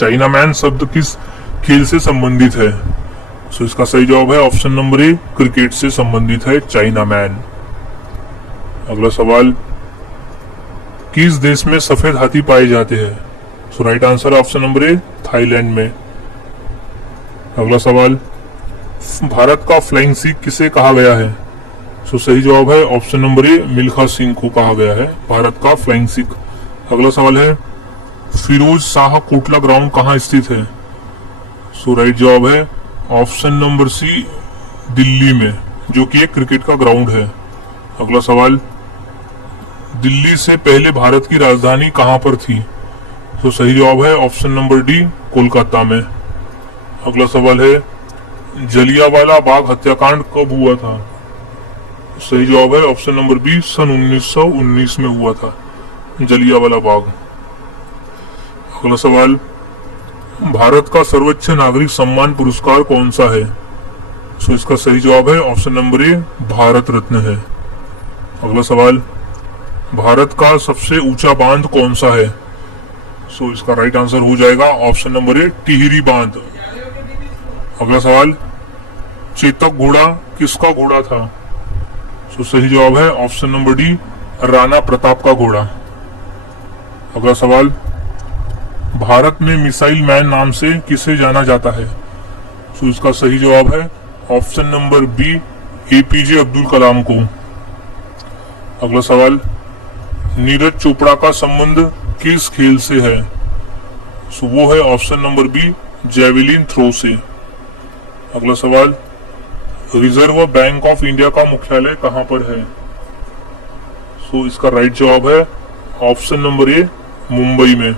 China man शब्द किस खेल से संबंधित है? सो इसका सही जवाब है ऑप्शन नंबर ए, क्रिकेट से संबंधित है चाइना मैन। अगला सवाल, किस देश में सफेद हाथी पाए जाते हैं? सो राइट आंसर है ऑप्शन नंबर ए, थाईलैंड में। अगला सवाल, भारत का फ्लाइंग सिख किसे कहा गया है? सो सही जवाब है option number A, Milkha Singh को कहा गया है भारत का फ्लाइंग सिख। अगला सवाल है, फिरोज शाह कोटला ग्राउंड कहाँ स्थित है? सो राइट जवाब है ऑप्शन नंबर सी, दिल्ली में, जो कि एक क्रिकेट का ग्राउंड है। अगला सवाल, दिल्ली से पहले भारत की राजधानी कहां पर थी? तो सही जवाब है ऑप्शन नंबर डी, कोलकाता में। अगला सवाल है, जलियांवाला बाग हत्याकांड कब हुआ था? सही जवाब है ऑप्शन नंबर बी, सन 1919 में हुआ था जलियांवाला बाग। अगला सवाल, भारत का सर्वोच्च नागरिक सम्मान पुरस्कार कौन सा है? सो इसका सही जवाब है option number A, Bharat Ratna है। अगला सवाल, भारत का सबसे ऊंचा बांध कौन सा है? सो इसका राइट आंसर हो जाएगा ऑप्शन नंबर ए, टिहरी बांध। अगला सवाल, चेतक घोड़ा किसका घोड़ा था? सो सही जवाब है option number D, Rana Pratap का घोड़ा। अगला सवाल, भारत में मिसाइल मैन नाम से किसे जाना जाता है? सो इसका सही जवाब है option number b, APJ Abdul Kalam को। अगला सवाल, नीरज चोपड़ा का संबंध किस खेल से है? सो वो है option number B, javelin throw से। अगला सवाल, रिजर्व बैंक ऑफ इंडिया का मुख्यालय कहां पर है? सो इसका राइट जवाब है ऑप्शन नंबर ए, मुंबई में।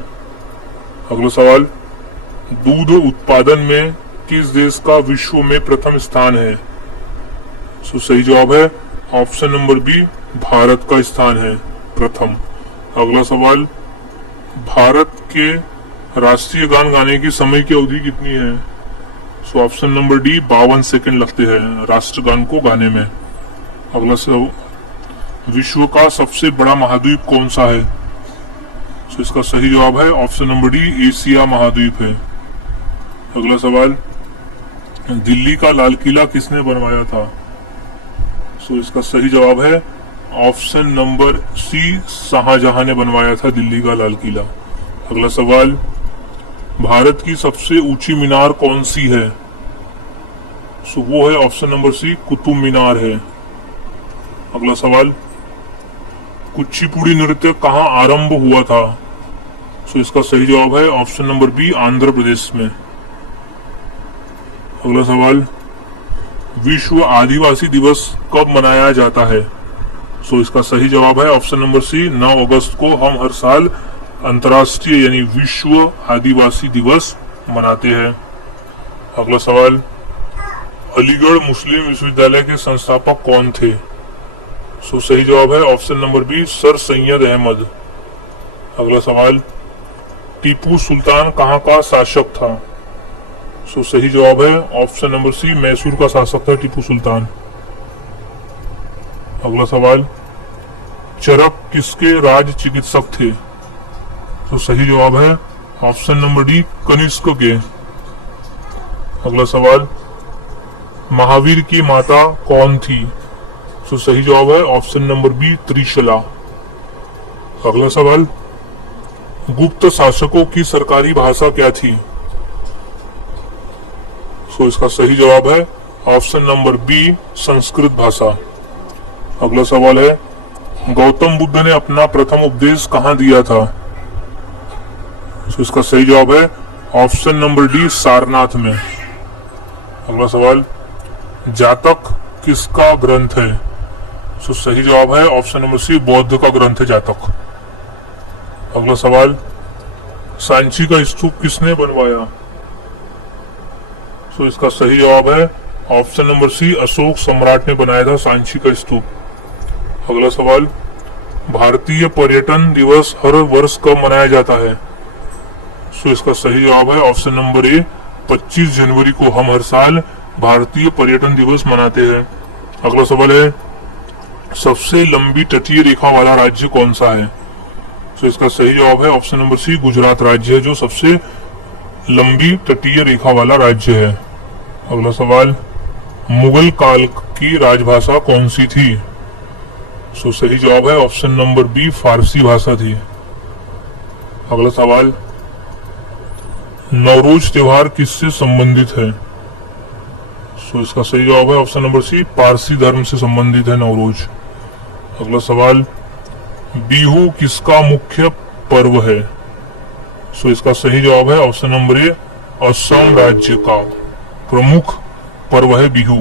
अगला सवाल, दूध उत्पादन में किस देश का विश्व में प्रथम स्थान है? सो सही जवाब है ऑप्शन नंबर बी, भारत का स्थान है प्रथम। अगला सवाल, भारत के राष्ट्रीय गान गाने की समय की अवधि कितनी है? So option number D, 52 second लगते हैं राष्ट्रगान को गाने में। अगला सवाल, विश्व का सबसे बड़ा महाद्वीप कौन सा है? सो इसका सही जवाब है ऑप्शन नंबर डी, एशिया महाद्वीप है। अगला सवाल, दिल्ली का लाल किला किसने बनवाया था? सो इसका सही जवाब है ऑप्शन नंबर सी, शाहजहां ने बनवाया था दिल्ली का लाल किला। अगला सवाल, भारत की सबसे ऊंची मीनार कौन सी है? सो वो है option number C, Qutub Minar है। अगला सवाल, कुचिपुड़ी नृत्य कहाँ आरंभ हुआ था? सो इसका सही जवाब है option number B, Andhra Pradesh में। अगला सवाल, विश्व आदिवासी दिवस कब मनाया जाता है? सो इसका सही जवाब है ऑप्शन नंबर सी, 9 अगस्त को हम हर साल अंतर्राष्ट्रीय यानी विश्व आदिवासी दिवस मनाते हैं। अगला सवाल, अलीगढ़ मुस्लिम विश्वविद्यालय के संस्थापक कौन थे? सो सही जवाब है option number B, sir Syed Ahmad. अगला सवाल, टीपू सुल्तान कहाँ का शासक था? सो सही जवाब है ऑप्शन नंबर सी, मैसूर का शासक था टीपू सुल्तान। अगला सवाल, चरक किसके राज चिकित्सक थे? तो सही जवाब है ऑप्शन नंबर डी, कनिष्क के। अगला सवाल, महावीर की माता कौन थी? तो सही जवाब है ऑप्शन नंबर बी, त्रिशला। अगला सवाल, गुप्त शासकों की सरकारी भाषा क्या थी? सो इसका सही जवाब है ऑप्शन नंबर बी, संस्कृत भाषा। अगला सवाल है, गौतम बुद्ध ने अपना प्रथम उपदेश कहाँ दिया था? सो इसका सही जवाब है ऑप्शन नंबर डी, सारनाथ में। अगला सवाल, जातक किसका ग्रंथ है? सो सही जवाब है ऑप्शन नंबर सी, बौद्ध का ग्रंथ है जातक। अगला सवाल, सांची का स्तूप किसने बनवाया? सो इसका सही जवाब है ऑप्शन नंबर सी, अशोक सम्राट ने बनाया था सांची का स्तूप। अगला सवाल, भारतीय पर्यटन दिवस हर वर्ष कब मनाया जाता है? सो इसका सही जवाब है ऑप्शन नंबर ए, 25 जनवरी को हम हर साल भारतीय पर्यटन दिवस मनाते हैं। अगला सवाल है, सबसे लंबी तटीय रेखा वाला राज्य कौन सा है? तो इसका सही जवाब है ऑप्शन नंबर सी, गुजरात राज्य है जो सबसे लंबी तटीय रेखा वाला राज्य है? अगला सवाल, मुगल काल की राजभाषा कौन सी थी? सो सही जवाब है ऑप्शन नंबर बी, फारसी भाषा थी। अगला सवाल, नवरोज त्योहार किससे संबंधित है? सो इसका सही जवाब है ऑप्शन नंबर सी, पारसी धर्म से संबंधित है नवरोज। अगला सवाल, बिहू किसका मुख्य पर्व है? सो इसका सही जवाब है ऑप्शन नंबर ए, असम राज्य का प्रमुख पर्व है बिहू।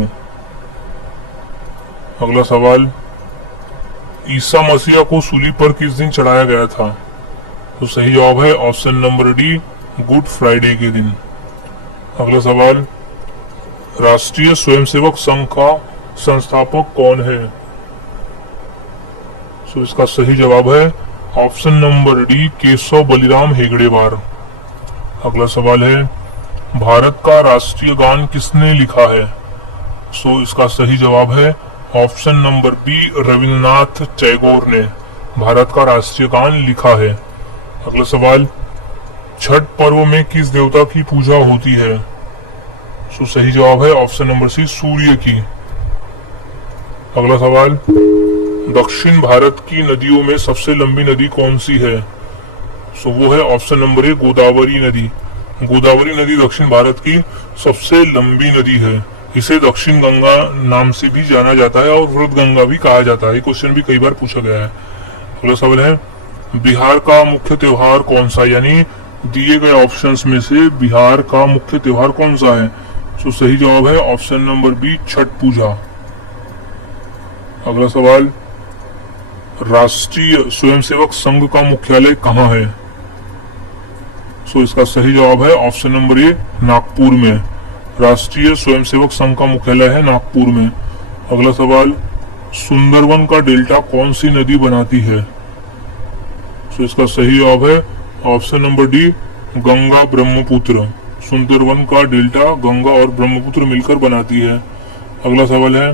अगला सवाल, ईसा मसीह को सूली पर किस दिन चढ़ाया गया था? तो सही जवाब है option number D, good Friday के दिन। अगला सवाल, राष्ट्रीय स्वयंसेवक संघ का संस्थापक कौन है? सो इसका सही जवाब है option number d, Keshav Baliram हेगड़ेवार। अगला सवाल है, भारत का राष्ट्रीय गान किसने लिखा है? सो इसका सही जवाब है option number B, Rabindranath Tagore ने भारत का राष्ट्रीय गान लिखा है। अगला सवाल, छठ पर्व में किस देवता की पूजा होती है? सो सही जवाब है ऑप्शन नंबर सी, सूर्य की। अगला सवाल, दक्षिण भारत की नदियों में सबसे लंबी नदी कौन सी है? सो वो है ऑप्शन नंबर ए, गोदावरी नदी। गोदावरी नदी दक्षिण भारत की सबसे लंबी नदी है। इसे दक्षिण गंगा नाम से भी जाना जाता है और वृद्ध गंगा भी कहा जाता है। ये क्वेश्चन भी कई बार पूछा गया है। अगला सवाल है, बिहार का मुख्य त्योहार कौन सा? यानी दिए गए ऑप्शंस में से बिहार का मुख्य त्योहार कौन सा है? सो सही जवाब है ऑप्शन नंबर बी, छठ पूजा। अगला सवाल, राष्ट्रीय स्वयंसेवक संघ का मुख्यालय कहाँ है? सो इसका सही जवाब है ऑप्शन नंबर ए, नागपुर में। राष्ट्रीय स्वयंसेवक संघ का मुख्यालय है नागपुर में। अगला सवाल, सुंदरवन का डेल्टा कौन सी नदी बनाती है? सो इसका सही जवाब है option number D, Ganga Brahmaputra. Sundarban का डेल्टा गंगा और ब्रह्मपुत्र मिलकर बनाती है। अगला सवाल है,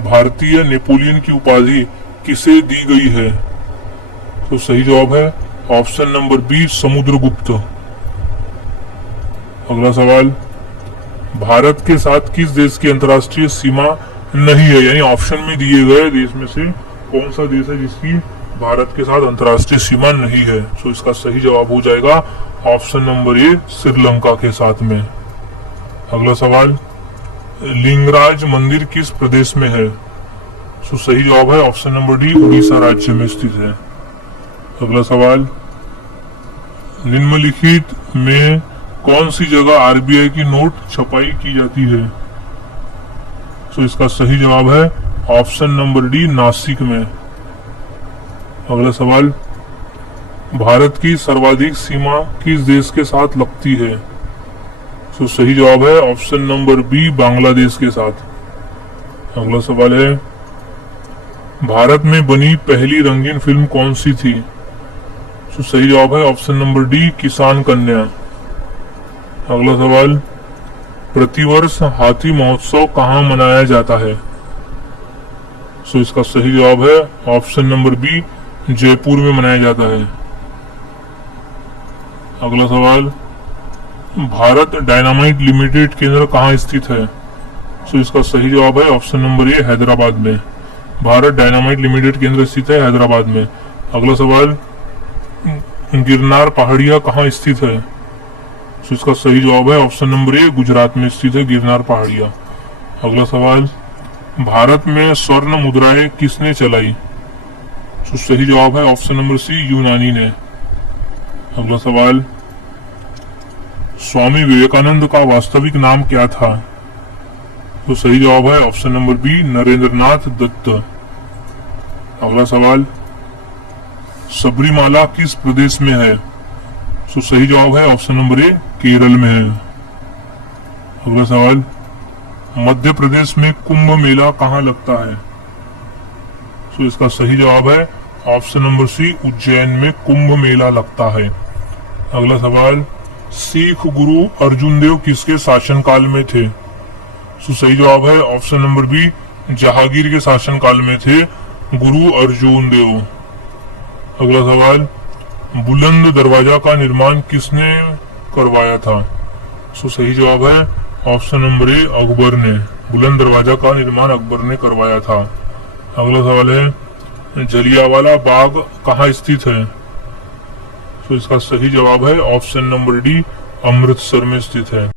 भारतीय नेपोलियन की उपाधि किसे दी गई है? तो सही जवाब है ऑप्शन नंबर बी, समुद्रगुप्त। अगला सवाल, भारत के साथ किस देश की अंतर्राष्ट्रीय सीमा नहीं है? यानी ऑप्शन में दिए गए देश में से कौन सा देश है जिसकी भारत के साथ अंतर्राष्ट्रीय सीमा नहीं है? सो इसका सही जवाब हो जाएगा ऑप्शन नंबर ए, श्रीलंका के साथ में। अगला सवाल, लिंगराज मंदिर किस प्रदेश में है? सो सही जवाब है ऑप्शन नंबर डी, उड़ीसा राज्य में स्थित है। अगला सवाल, निम्नलिखित में कौन सी जगह आरबीआई की नोट छपाई की जाती है? सो इसका सही जवाब है ऑप्शन नंबर डी, नासिक में। अगला सवाल, भारत की सर्वाधिक सीमा किस देश के साथ लगती है? सो सही जवाब है ऑप्शन नंबर बी, बांग्लादेश के साथ। अगला सवाल है, भारत में बनी पहली रंगीन फिल्म कौन सी थी? सो सही जवाब है ऑप्शन नंबर डी, किसान कन्या। अगला सवाल, प्रतिवर्ष हाथी महोत्सव कहाँ मनाया जाता है? सो इसका सही जवाब है ऑप्शन नंबर बी, जयपुर में मनाया जाता है। अगला सवाल, भारत डायनामाइट लिमिटेड केंद्र कहाँ स्थित है? सो इसका सही जवाब है ऑप्शन नंबर ए, हैदराबाद में। भारत डायनामाइट लिमिटेड केंद्र स्थित है हैदराबाद में। अगला सवाल, गिरनार पहाड़ियां कहाँ स्थित है? सो इसका सही जवाब है ऑप्शन नंबर ए, गुजरात में स्थित है गिरनार पहाड़ियां। अगला सवाल, भारत में स्वर्ण मुद्राएं किसने चलाई? सो सही जवाब है ऑप्शन नंबर सी, यूनानी ने। अगला सवाल, स्वामी विवेकानंद का वास्तविक नाम क्या था? तो सही जवाब है option number B, Narendranath Datta. अगला सवाल, सबरीमाला किस प्रदेश में है? तो सही जवाब है ऑप्शन नंबर ए, केरल में है। अगला सवाल, मध्य प्रदेश में कुंभ मेला कहाँ लगता है? तो इसका सही जवाब है ऑप्शन नंबर सी, उज्जैन में कुंभ मेला लगता है। अगला सवाल, सिख गुरु अर्जुन देव किसके शासनकाल में थे? तो सही जवाब है ऑप्शन नंबर बी, जहांगीर के शासनकाल में थे गुरु अर्जुन देव। अगला सवाल, बुलंद दरवाजा का निर्माण किसने करवाया था? सो सही जवाब है ऑप्शन नंबर ए, अकबर ने। बुलंद दरवाजा का निर्माण अकबर ने करवाया था। अगला सवाल है जलियांवाला बाग कहाँ स्थित है? तो इसका सही जवाब है ऑप्शन नंबर डी, अमृतसर में स्थित है।